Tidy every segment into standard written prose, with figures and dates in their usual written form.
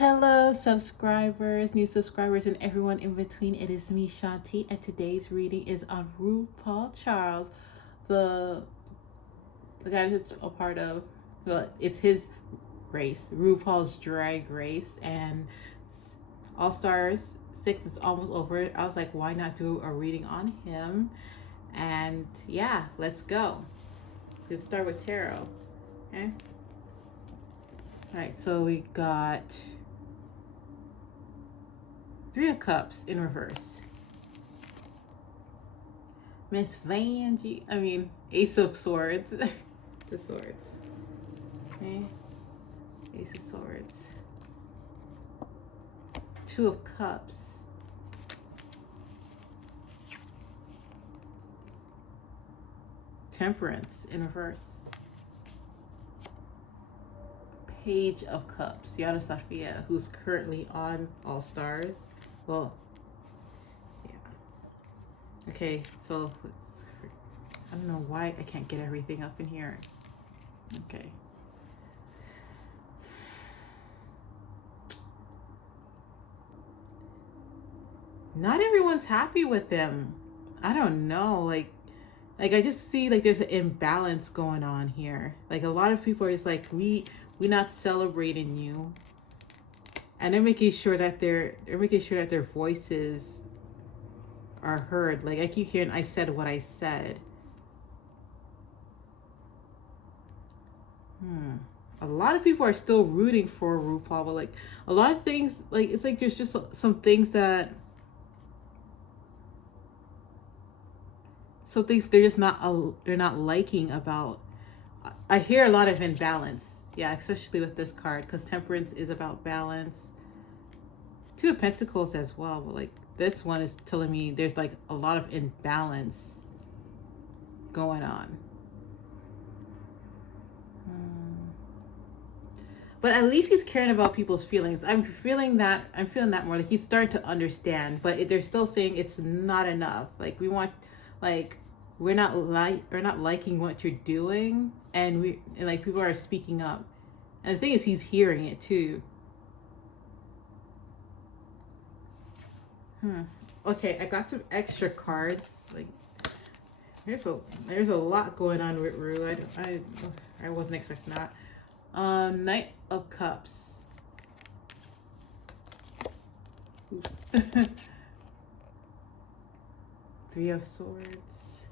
Hello, subscribers, new subscribers, and everyone in between. It is me, Shanti, and today's reading is on Rupaul Charles, the guy that's a part of. Well, it's his race, RuPaul's Drag Race, and All Stars 6 is almost over. I was like, why not do a reading on him? And yeah, let's go. Let's start with tarot. Okay. All right, so we got Three of Cups in reverse. Miss Vanjie. Ace of Swords. The Swords. Okay. Ace of Swords. Two of Cups. Temperance in reverse. Page of Cups. Yana Safia, who's currently on All Stars. Well, yeah. Okay, so I don't know why I can't get everything up in here. Okay. Not everyone's happy with them. I don't know. Like I just see like there's an imbalance going on here. Like a lot of people are just like, we're not celebrating you. And they're making sure that their voices are heard. Like I keep hearing, I said what I said. A lot of people are still rooting for RuPaul, but like a lot of things, like it's like there's just some things they're just they're not liking about. I hear a lot of imbalance. Yeah, especially with this card, because Temperance is about balance. Two of Pentacles as well, but like this one is telling me there's like a lot of imbalance going on. But at least he's caring about people's feelings. I'm feeling that more. Like he's starting to understand, but they're still saying it's not enough. Like we want, like we're not liking what you're doing, and like people are speaking up. And the thing is, he's hearing it too. Okay, I got some extra cards. Like there's a lot going on with Rue. I wasn't expecting that. Knight of Cups. Oops. Three of Swords.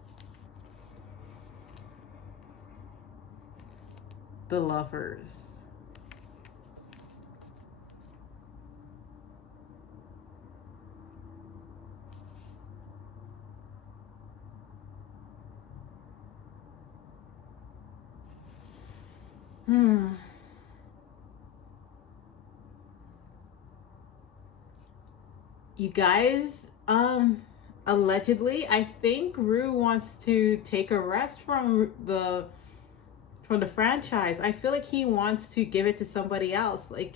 The Lovers. You guys, allegedly, I think Rue wants to take a rest from the franchise. I feel like he wants to give it to somebody else. Like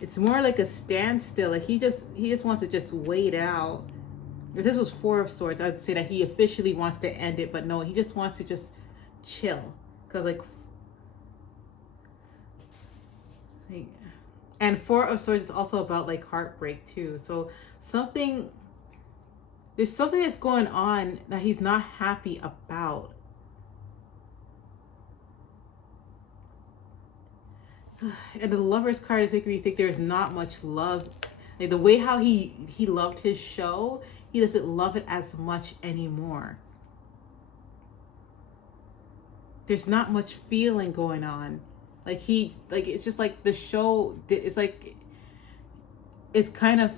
it's more like a standstill. Like he just wants to just wait out. If this was Four of Swords, I'd say that he officially wants to end it, but no, he just wants to just chill. Because and Four of Swords is also about like heartbreak too. So there's something that's going on that he's not happy about. And the Lovers card is making me think there's not much love. Like the way how he loved his show, he doesn't love it as much anymore. There's not much feeling going on. Like it's just like the show, it's like, it's kind of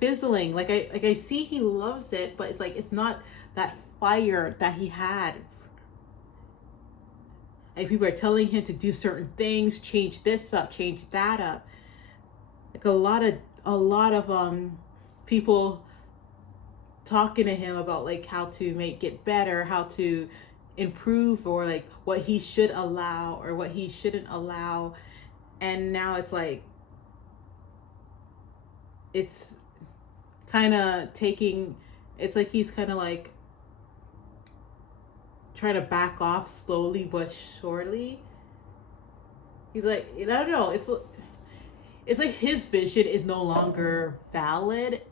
fizzling. Like I see he loves it, but it's like, it's not that fire that he had. Like people are telling him to do certain things, change this up, change that up. Like a lot of people talking to him about like how to make it better, how to improve, or like what he should allow or what he shouldn't allow. And now it's like it's kind of taking, it's like he's kind of like trying to back off slowly but surely. He's like, I don't know. It's like his vision is no longer valid,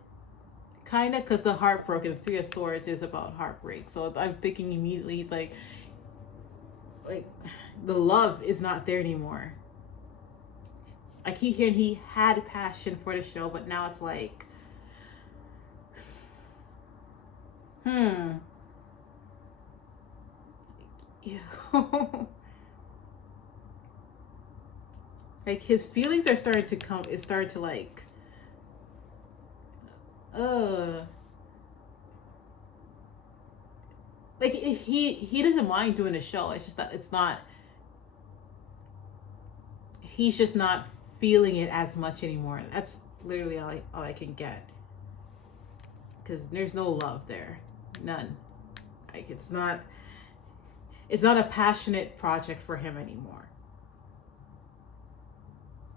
kind of, because the heartbroken, the Three of Swords is about heartbreak. So I'm thinking immediately, he's like the love is not there anymore. Like he had passion for the show, but now it's like, yeah. Like his feelings are starting to come. It started to like, like he doesn't mind doing a show. It's just that it's not. He's just not feeling it as much anymore. That's literally all I can get. Because there's no love there, none. Like it's not a passionate project for him anymore.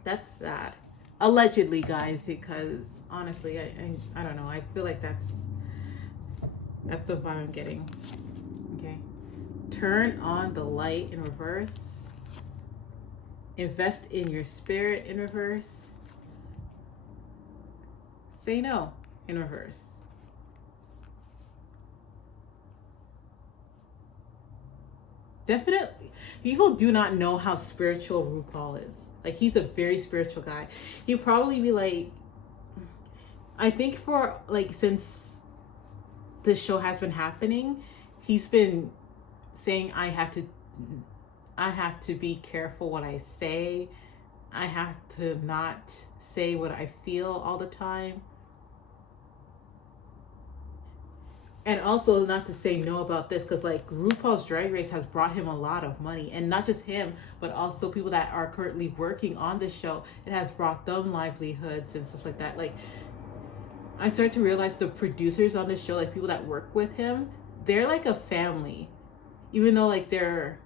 That's sad. Allegedly, guys, because honestly, I don't know. I feel like that's the vibe I'm getting. Okay. Turn on the light in reverse. Invest in your spirit in reverse. Say no in reverse. Definitely. People do not know how spiritual RuPaul is. Like, he's a very spiritual guy. He'd probably be like, I think for like, since this show has been happening, he's been saying, I have to be careful what I say. I have to not say what I feel all the time. And also not to say no about this, because like RuPaul's Drag Race has brought him a lot of money, and not just him, but also people that are currently working on the show. It has brought them livelihoods and stuff like that. Like, I started to realize the producers on the show, like people that work with him, they're like a family. Even though like they're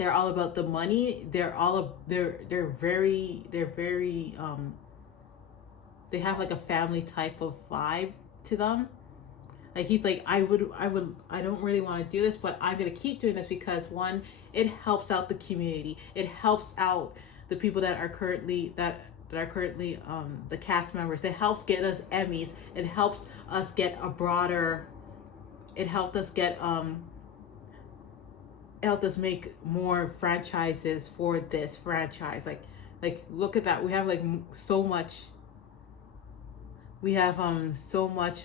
all about the money, they're very they have like a family type of vibe to them. Like, he's like, I don't really want to do this, but I'm going to keep doing this because, one, it helps out the community. It helps out the people that are currently the cast members. It helps get us Emmys. It helps us get it helped us make more franchises for this franchise. Like look at that. We have like so much. We have so much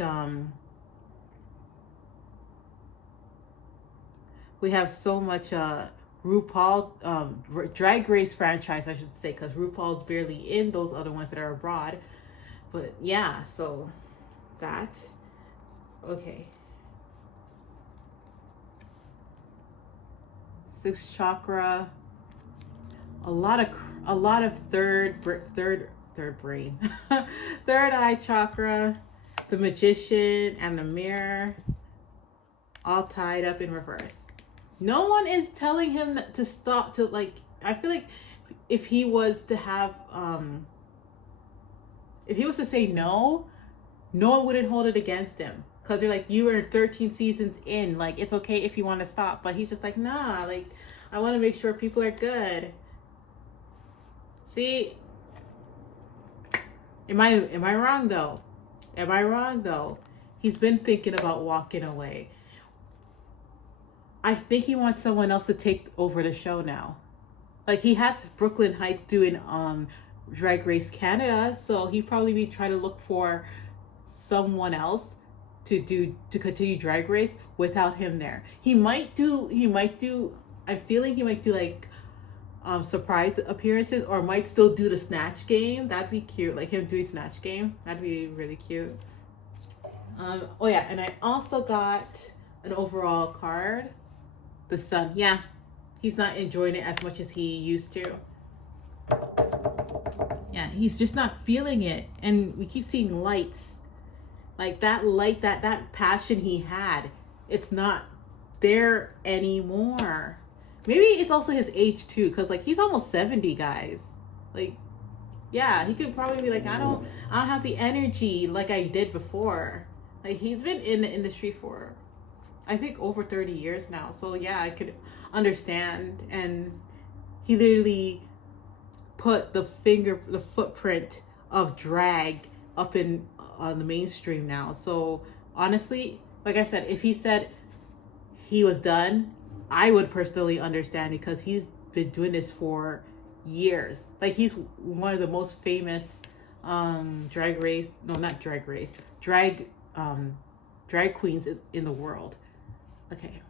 RuPaul Drag Race franchise, I should say, because RuPaul's barely in those other ones that are abroad. But yeah, so that. Okay. Sixth chakra. A lot of third brain. Third eye chakra, the Magician, and the Mirror, all tied up in reverse. No one is telling him to stop. To like, I feel like if he was to have if he was to say no one wouldn't hold it against him, because they're like, you were 13 seasons in, like, it's okay if you want to stop. But he's just like, nah, like, I want to make sure people are good. See, am I wrong though? Am I wrong though? He's been thinking about walking away. I think he wants someone else to take over the show now. Like, he has Brooklyn Heights doing Drag Race Canada, so he probably be trying to look for someone else to continue Drag Race without him there. He might do I'm feeling he might do like surprise appearances, or might still do the Snatch Game. That'd be cute. Like, him doing Snatch Game. That'd be really cute. Oh yeah, and I also got an overall card. The Sun. Yeah, he's not enjoying it as much as he used to. Yeah, he's just not feeling it. And we keep seeing lights. Like, that light, that passion he had, it's not there anymore. Maybe it's also his age too, because like, he's almost 70, guys. Like, yeah, he could probably be like, I don't have the energy like I did before. Like, he's been in the industry for, I think over 30 years now. So yeah, I could understand. And he literally put the footprint of drag up in on the mainstream now. So honestly, like I said, if he said he was done, I would personally understand, because he's been doing this for years. Like, he's one of the most famous drag race, no, not drag race, drag queens in the world. Okay.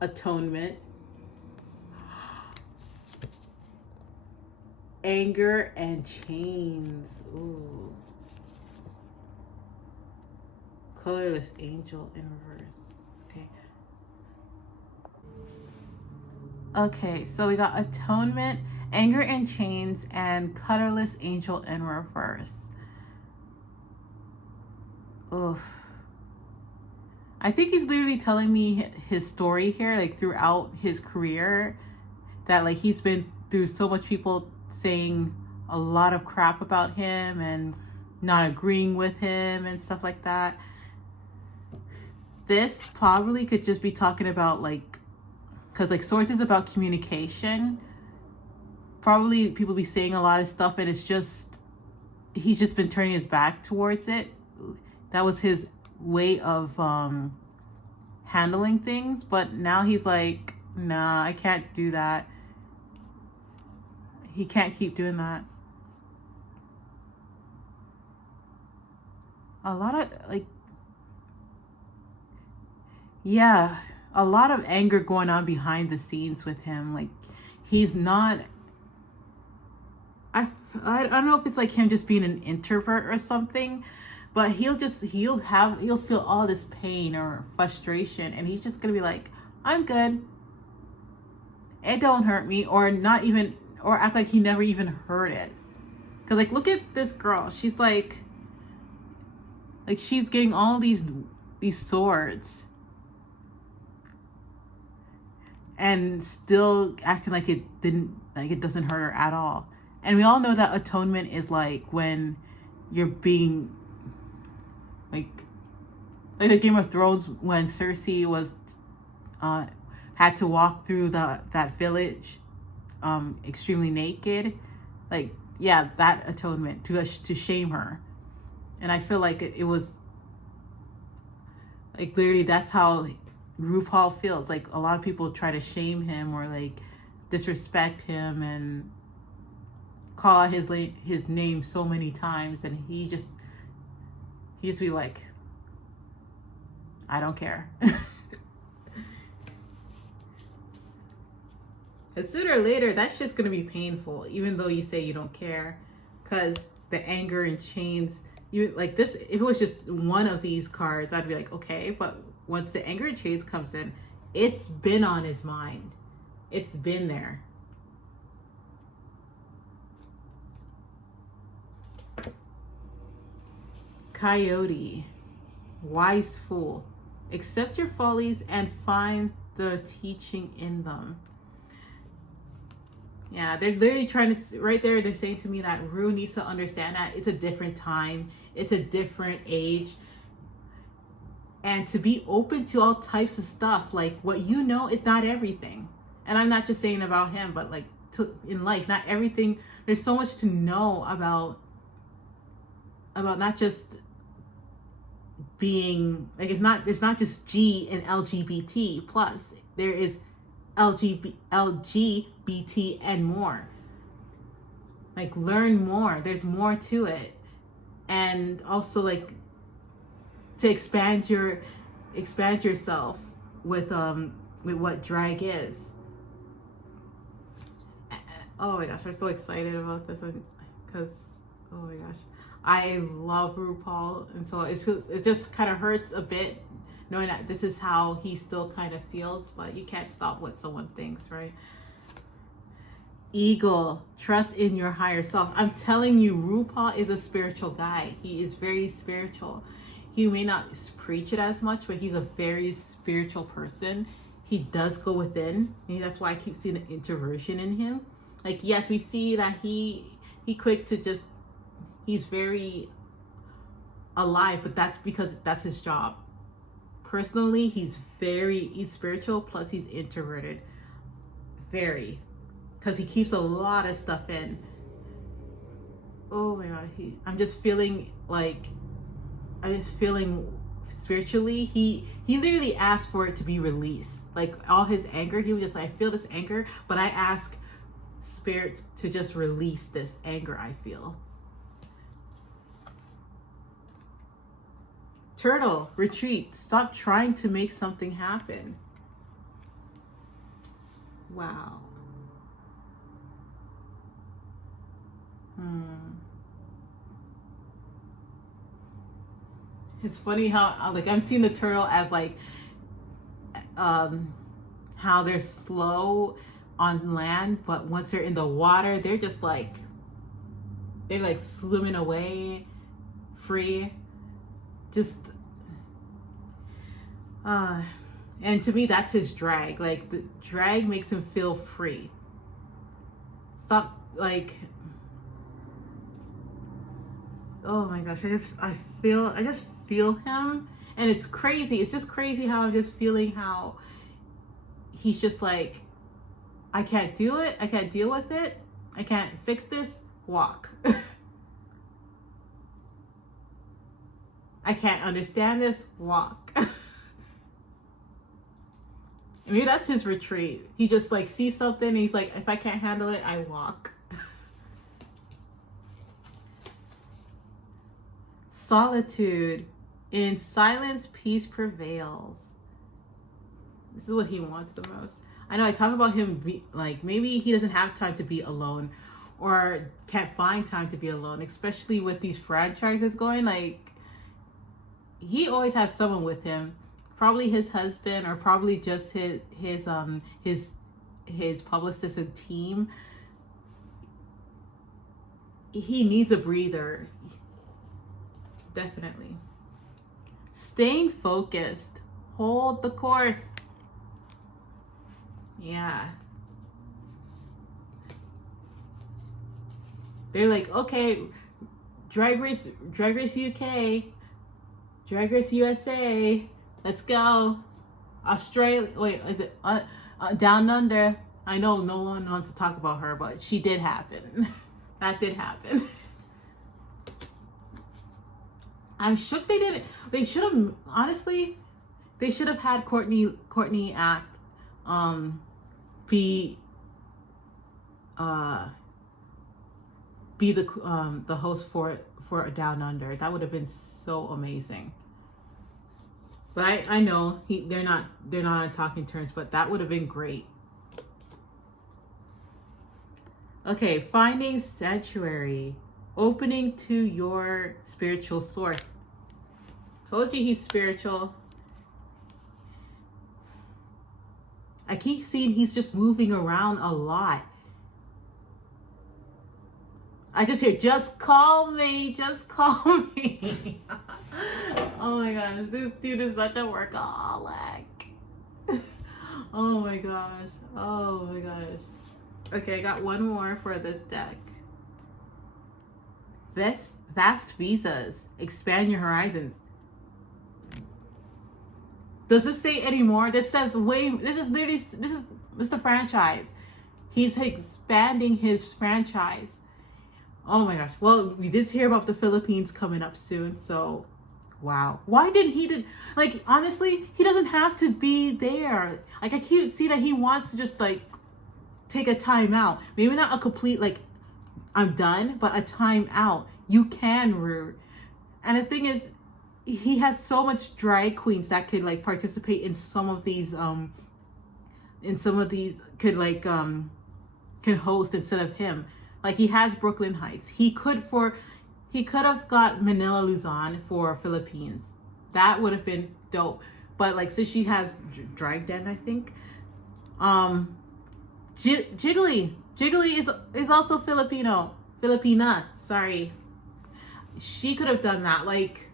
Atonement. Anger and chains. Ooh. Colorless angel in reverse. Okay. Okay, so we got atonement, anger and chains, and colorless angel in reverse. Oof. I think he's literally telling me his story here, like throughout his career, that like he's been through so much people saying a lot of crap about him and not agreeing with him and stuff like that. This probably could just be talking about like, because like Swords is about communication. Probably people be saying a lot of stuff and it's just, he's just been turning his back towards it. That was his way of handling things, but now he's like, nah, I can't do that. He can't keep doing that. A lot of like, yeah, a lot of anger going on behind the scenes with him. Like, he's not, I don't know if it's like him just being an introvert or something, but he'll feel all this pain or frustration, and he's just gonna be like, I'm good, it don't hurt me, or not even, or act like he never even heard it. Because like, look at this girl, she's like she's getting all these swords and still acting like it doesn't hurt her at all. And we all know that atonement is like when you're being like the Game of Thrones, when Cersei was had to walk through that village extremely naked. Like, yeah, that atonement to shame her. And I feel like it was like literally that's how RuPaul feels. Like, a lot of people try to shame him or like disrespect him and call out his name so many times, and he just be like, I don't care. And sooner or later, that shit's gonna be painful, even though you say you don't care, because the anger and chains. You like this. If it was just one of these cards, I'd be like, okay. But once the anger and chains comes in, it's been on his mind. It's been there. Coyote, wise fool, accept your follies and find the teaching in them. Yeah, they're literally trying to, right there, they're saying to me that Rue needs to understand that it's a different time, it's a different age, and to be open to all types of stuff. Like, what you know is not everything. And I'm not just saying about him, but like in life, not everything. There's so much to know about not just being like, it's not just G and LGBT plus. There is LGBT and more. Like, learn more. There's more to it. And also like to expand yourself with what drag is. Oh my gosh, I'm so excited about this one, because oh my gosh, I love RuPaul, and so it just kind of hurts a bit knowing that this is how he still kind of feels, but you can't stop what someone thinks, right? Eagle, trust in your higher self. I'm telling you, RuPaul is a spiritual guy. He is very spiritual. He may not preach it as much, but he's a very spiritual person. He does go within. And that's why I keep seeing the introversion in him. Like, yes, we see that he quick to just, he's very alive, but that's because that's his job. personally, he's spiritual, plus he's introverted. Very. Because he keeps a lot of stuff in. Oh my God. I'm just feeling spiritually, he literally asked for it to be released. Like all his anger, he was just like, I feel this anger, but I ask spirit to just release this anger I feel. Turtle, retreat. Stop trying to make something happen. Wow. It's funny how like I'm seeing the turtle as like how they're slow on land, but once they're in the water, they're just like swimming away free. Just and to me that's his drag. Like the drag makes him feel free. Stop like, oh my gosh, I just feel him, and it's crazy. It's just crazy how I'm just feeling how he's just like, I can't do it. I can't deal with it. I can't fix this. Walk. I can't understand this. Walk. Maybe that's his retreat. He just like sees something and he's like, if I can't handle it, I walk. Solitude. In silence, peace prevails. This is what he wants the most. I know I talk about him like maybe he doesn't have time to be alone or can't find time to be alone, especially with these franchises going. Like he always has someone with him, probably his husband or probably just his publicist and team. He needs a breather. Definitely. Staying focused. Hold the course. Yeah. They're like, okay, Drag Race UK, Drag Race USA, let's go. Australia, wait, is it Down Under? I know no one wants to talk about her, but she did happen. That did happen. I'm shook they didn't. They should have, honestly, they should have had Courtney act, be the host for Down Under. That would have been so amazing. But I know they're not on talking terms, but that would have been great. Okay, finding sanctuary, opening to your spiritual source. Told you he's spiritual. I keep seeing he's just moving around a lot. I just hear, just call me, just call me. Oh my gosh, this dude is such a workaholic. Oh my gosh, oh my gosh. Okay, I got one more for this deck. Vast visas, expand your horizons. Does this say anymore? This says this is the franchise. He's expanding his franchise. Oh my gosh. Well, we did hear about the Philippines coming up soon, so wow. Why didn't he like, honestly, he doesn't have to be there. Like, I keep see that he wants to just like take a time out. Maybe not a complete like I'm done, but a time out. You can, Rue. And the thing is, he has so much drag queens that could like participate in some of these could like can host instead of him. Like, he has Brooklyn Heights. He could have got Manila Luzon for Philippines. That would have been dope. But like, since she has Drag Den, I think. Jiggly is also Filipina. Sorry. She could have done that. Like,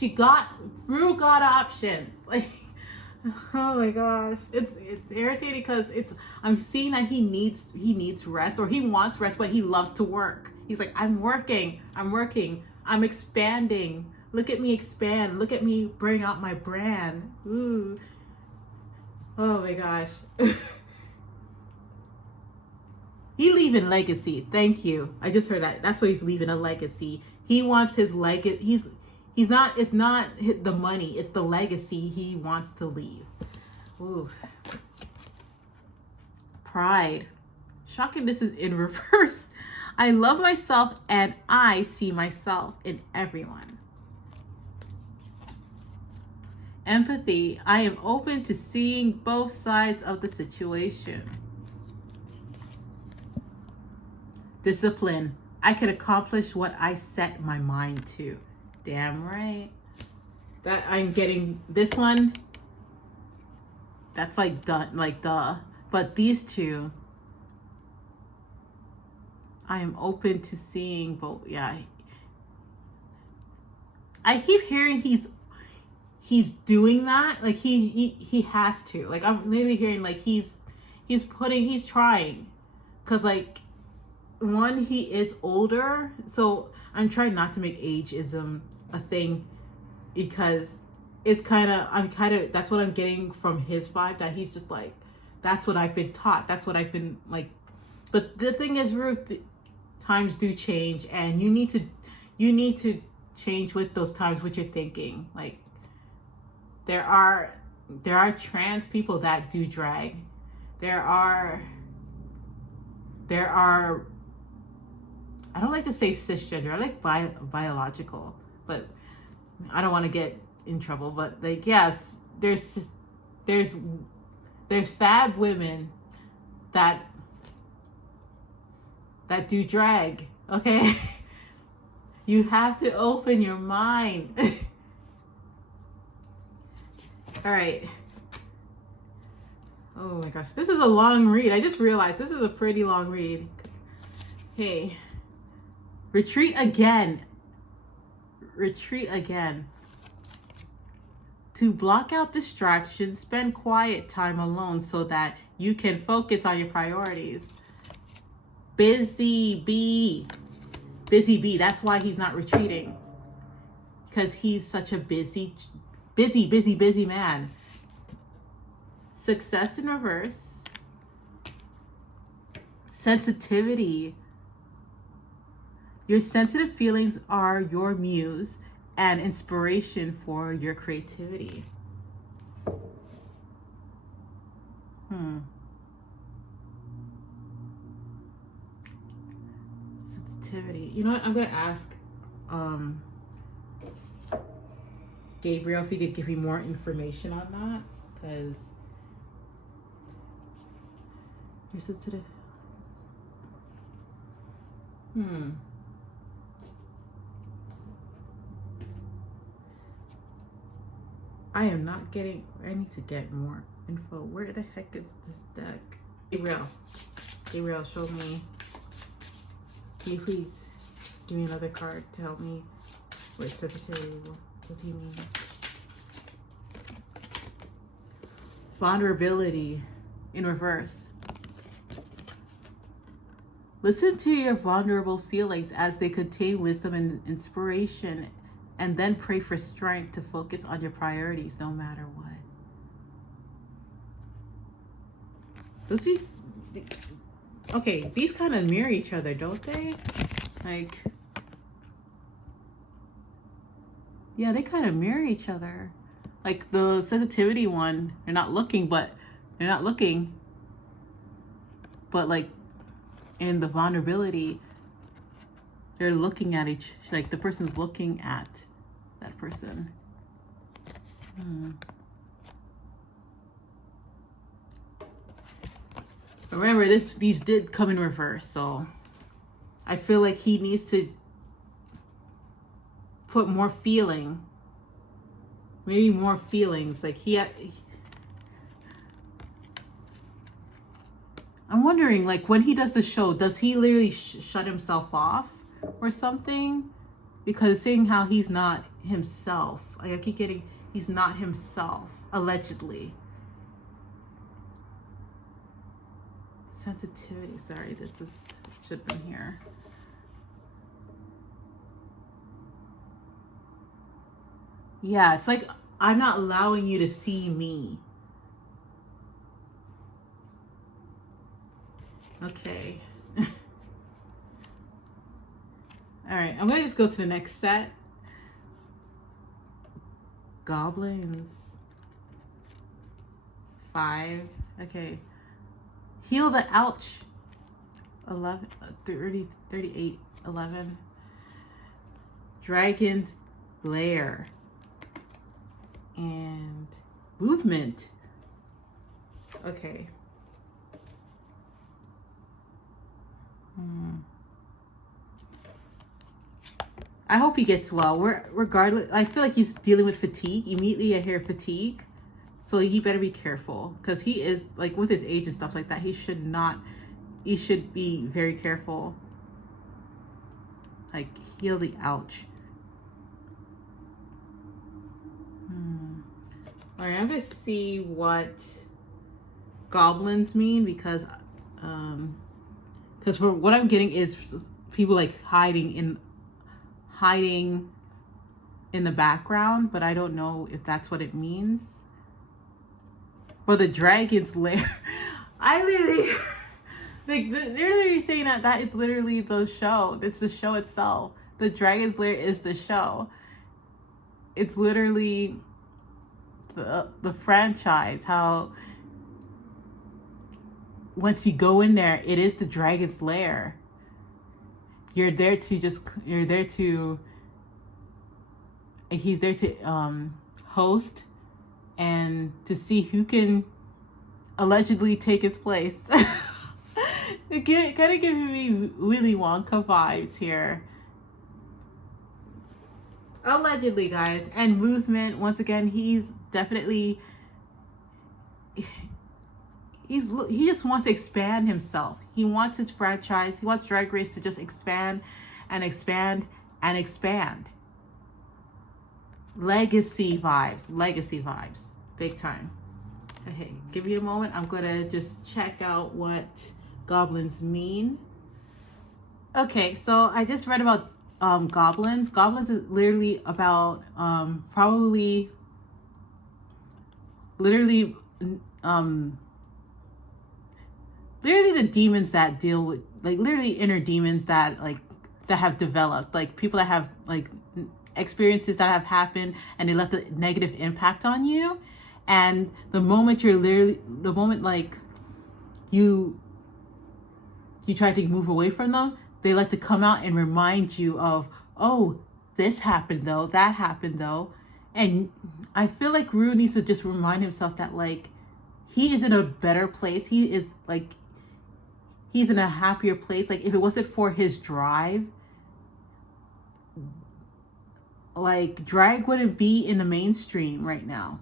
Rue got options. Like, oh my gosh, it's irritating because I'm seeing that he needs rest, or he wants rest, but he loves to work. He's like, I'm working, I'm expanding Look at me expand. Look at me bring out my brand. Ooh. Oh my gosh. He leaving legacy. Thank you. I just heard that. That's what he's leaving, a legacy. He wants his legacy. He's not, it's not the money. It's the legacy he wants to leave. Ooh. Pride. Shocking, this is in reverse. I love myself and I see myself in everyone. Empathy. I am open to seeing both sides of the situation. Discipline. I can accomplish what I set my mind to. Damn right. That I'm getting this one. That's like duh. But these two, I am open to seeing both. Yeah. I keep hearing he's doing that. Like he has to. Like I'm literally hearing like he's trying. Cause like one, he is older. So I'm trying not to make ageism a thing because it's that's what I'm getting from his vibe, that he's just like, that's what I've been taught. That's what I've been like. But the thing is, Ruth, times do change, and you need to change with those times, what you're thinking. Like there are trans people that do drag. There are I don't like to say cisgender. I like biological, but I don't want to get in trouble. But like, yes, there's fab women that do drag. Okay, you have to open your mind. All right. Oh my gosh, this is a long read. I just realized this is a pretty long read. Hey. Retreat again. Retreat again. To block out distractions, spend quiet time alone so that you can focus on your priorities. Busy bee. That's why he's not retreating. Because he's such a busy man. Success in reverse. Sensitivity. Your sensitive feelings are your muse and inspiration for your creativity. Sensitivity. You know what? I'm going to ask Gabriel if he could give me more information on that, because you're sensitive. I am not getting, I need to get more info. Where the heck is this deck? Gabriel, show me. Can you please give me another card to help me with sensitivity? What do you mean? Vulnerability in reverse. Listen to your vulnerable feelings as they contain wisdom and inspiration, and then pray for strength to focus on your priorities no matter what. These kind of mirror each other, don't they? Like, yeah, they kind of mirror each other. Like the sensitivity one, they're not looking, but like in the vulnerability, they're looking at like the person's looking at that person. But remember, these did come in reverse, so I feel like he needs to put more feeling, maybe more feelings. Like I'm wondering, like when he does the show, does he literally shut himself off or something? Because seeing how he's not himself, like I keep getting, he's not himself, allegedly. Sensitivity, sorry, this should have been here. Yeah, it's like I'm not allowing you to see me. Okay. All right, I'm gonna just go to the next set. Goblins. 5. Okay. Heal the ouch. 11, 30, 38, 11. Dragon's Lair. And movement. Okay. I hope he gets well. Regardless, I feel like he's dealing with fatigue. Immediately I hear fatigue. So he better be careful. Because he is, like, with his age and stuff like that, he should be very careful. Like, heal the ouch. Alright, I'm going to see what goblins mean. Because for what I'm getting is people, like, hiding in the background, but I don't know if that's what it means. For the Dragon's Lair, I literally, like, they're literally saying that is literally the show. It's the show itself. The Dragon's Lair is the show. It's literally the franchise. How once you go in there, it is the Dragon's Lair. He's there to host and to see who can allegedly take his place. Kind of giving me Willy Wonka vibes here. Allegedly, guys. And movement, once again, he's definitely... He just wants to expand himself. He wants his franchise. He wants Drag Race to just expand and expand and expand. Legacy vibes, big time. Okay, give me a moment. I'm gonna just check out what goblins mean. Okay, so I just read about goblins. Goblins is literally about literally the demons that deal with, like, literally inner demons that have developed, like people that have, like, experiences that have happened and they left a negative impact on you. And the moment like you try to move away from them, they like to come out and remind you of, oh, this happened though, that happened though. And I feel like Rue needs to just remind himself that, like, he is in a better place. He's in a happier place. Like, if it wasn't for his drive, like, drag wouldn't be in the mainstream right now.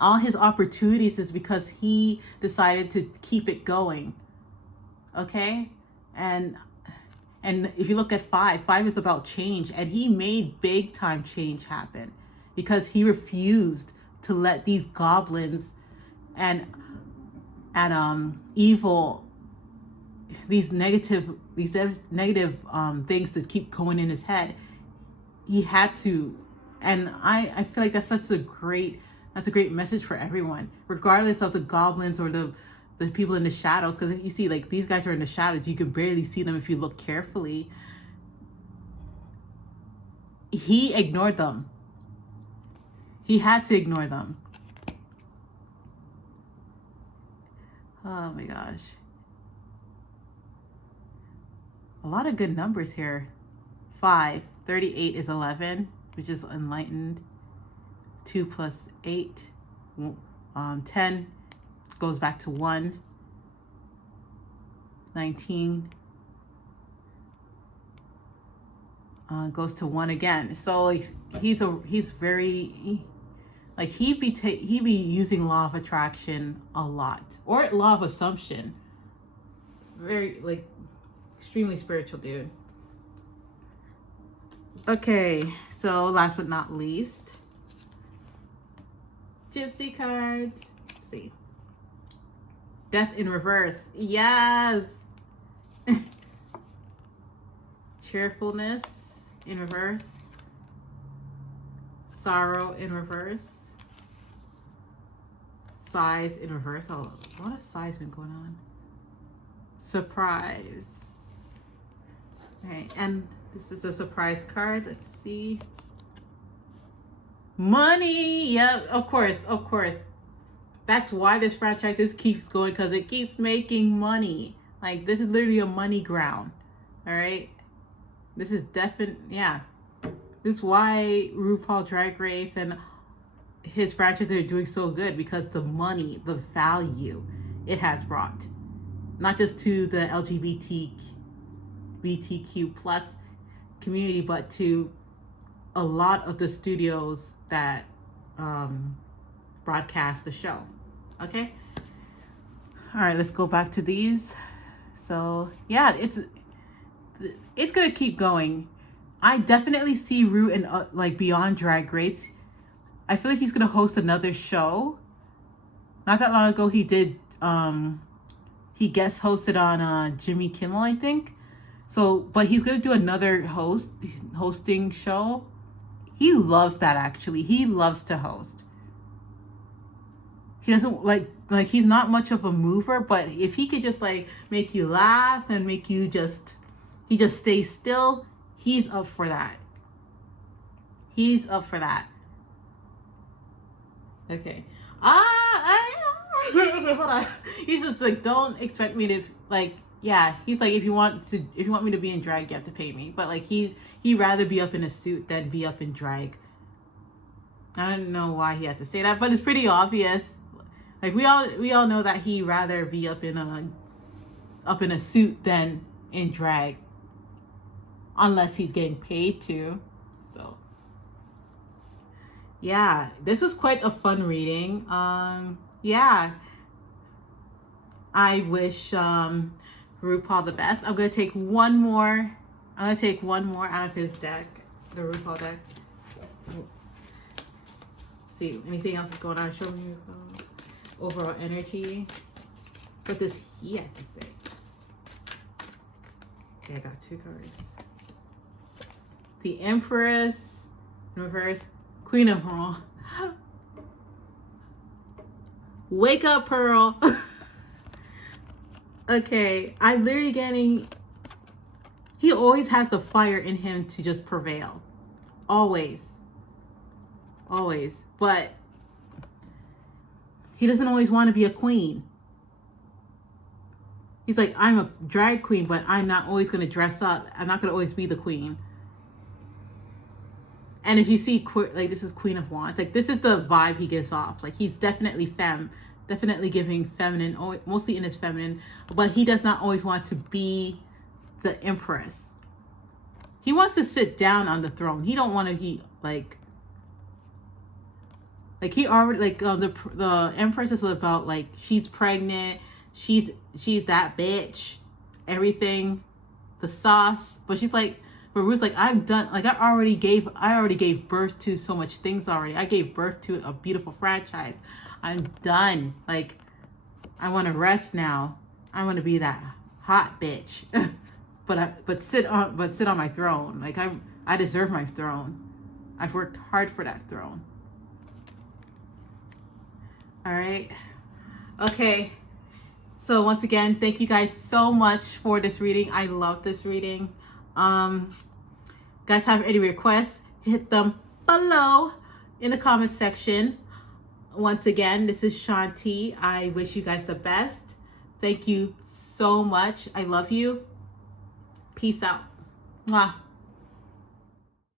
All his opportunities is because he decided to keep it going. Okay? And if you look at 5 is about change, and he made big time change happen because he refused to let these goblins and evil, these negative things to keep going in his head. He had to. And I feel like that's a great message for everyone, regardless of the goblins or the people in the shadows. Because if you see, like, these guys are in the shadows, you can barely see them if you look carefully. He ignored them. He had to ignore them. Oh my gosh. A lot of good numbers here. 5, 38 is 11, which is enlightened. 2 plus 8, 10 goes back to 1. 19 goes to 1 again. So, like, he's very, like, he be using law of attraction a lot, or law of assumption. Very, like, extremely spiritual dude. Okay, so last but not least, Gypsy cards. Let's see. Death in reverse. Yes. Cheerfulness in reverse. Sorrow in reverse. Sighs in reverse. Oh, what has sighs been going on? Surprise. Okay, and this is a surprise card. Let's see. Money. Yeah, of course, of course. That's why this franchise keeps going, because it keeps making money. Like, this is literally a money ground. All right. This is definitely, yeah. This is why RuPaul Drag Race and his franchises are doing so good, because the money, the value it has brought, not just to the LGBTQ plus community, but to a lot of the studios that broadcast the show. Okay. All right, let's go back to these. So yeah, it's gonna keep going. I definitely see Ru in like beyond Drag Race. I feel like he's gonna host another show. Not that long ago, he did. He guest hosted on Jimmy Kimmel, I think. So, but he's gonna do another hosting show. He loves that, actually. He loves to host. He doesn't like he's not much of a mover, but if he could just like make you laugh and make you he just stays still, he's up for that. He's up for that. Okay. Hold on. He's just like, don't expect me to like, yeah. He's like, if you want me to be in drag, you have to pay me. But like, he'd rather be up in a suit than be up in drag. I don't know why he had to say that, but it's pretty obvious. Like, we all know that he'd rather be up in a suit than in drag, unless he's getting paid to. So yeah, this was quite a fun reading. Yeah, I wish RuPaul the best. I'm gonna take one more out of his deck, the RuPaul deck. Let's see, anything else is going on? Show me overall energy. What does he have to say? Okay, I got two cards. The Empress in reverse, Queen of Pearl. Wake up, Pearl. Okay, I'm literally getting, he always has the fire in him to just prevail. Always. But he doesn't always want to be a queen. He's like, I'm a drag queen, but I'm not always going to dress up. I'm not going to always be the queen. And if you see, like, this is Queen of Wands. Like, this is the vibe he gives off. Like, he's definitely definitely giving feminine, mostly in his feminine. But he does not always want to be the Empress. He wants to sit down on the throne. He don't want to, he already, like, the Empress is about, like, she's pregnant. She's that bitch. Everything. The sauce. But she's like, but Ruth's like, I'm done. Like, I already gave birth to so much things already. I gave birth to a beautiful franchise. I'm done. Like, I want to rest now. I want to be that hot bitch. but sit on my throne. Like, I deserve my throne. I've worked hard for that throne. All right. Okay. So once again, thank you guys so much for this reading. I love this reading. Guys have any requests, hit them below in the comment section. Once again, this is Shanti. I wish you guys the best. Thank you so much. I love you. Peace out. Mwah.